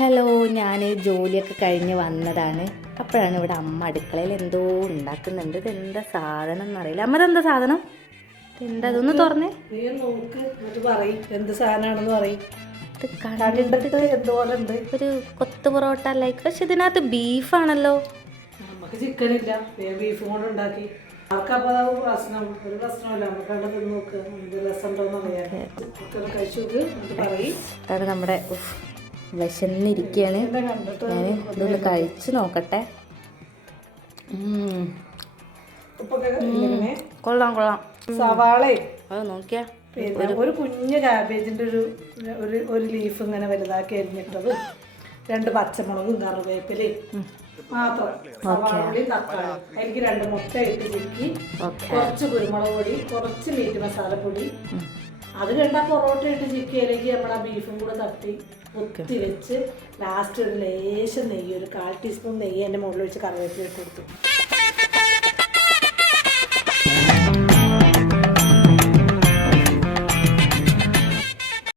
Hello ഞാൻ ജോലിയൊക്കെ കഴിഞ്ഞ് വന്നതാണ്. അപ്പോഴാണ് ഇവിടെ അമ്മ അടുക്കളയിൽ എന്തോ ഉണ്ടാക്കുന്നുണ്ട്. ഇതെന്താ സാധനം എന്നറിയില്ല. അമ്മ എന്താ സാധനം? എന്താ അതൊന്ന് തുറന്നേ. എന്ത് സാധനമാണെന്ന് പറയും. ഒരു കൊത്തു പൊറോട്ട ലൈക്ക് പക്ഷെ ഇതിനകത്ത് ബീഫാണല്ലോ. നമുക്ക് ചിക്കൻ ഇല്ല. ബീഫ് കൊണ്ട് ഉണ്ടാക്കി അതാണ് നമ്മുടെ വിശന്നിരിക്കുകയാണ് ഞാൻ ഇതൊന്ന് കഴിച്ച് നോക്കട്ടെ. കൊള്ളാം കൊള്ളാം. സവാള. അത് നോക്കിയാ. ഒരു കുഞ്ഞു കാബേജിന്റെ ഒരു ഒരു ഒരു ലീഫ് ഇങ്ങനെ വലുതാക്കി അരിഞ്ഞിട്ടത്. രണ്ട് പച്ചമുളകും കറിവേപ്പിലയും. മാത്രം. സവാളയും തക്കാളി അതിലേക്ക് രണ്ട് മുട്ട ഇട്ട് ചിക്കി കുറച്ച് കുരുമുളക് പൊടി കുറച്ച് മീറ്റ് മസാലപ്പൊടി അത് കണ്ട പൊറോട്ട ഇട്ട് ചിക്കിയിലേക്ക് നമ്മൾ ആ ബീഫും കൂടെ തട്ടി ഒത്തി വെച്ച് ലാസ്റ്റ് ഒരു ലേശം നെയ്യ് ഒരു കാൽ ടീസ്പൂൺ നെയ്യ് എന്റെ മുകളിൽ വെച്ച് കറിവേപ്പില ഇട്ട് കൊടുത്തു.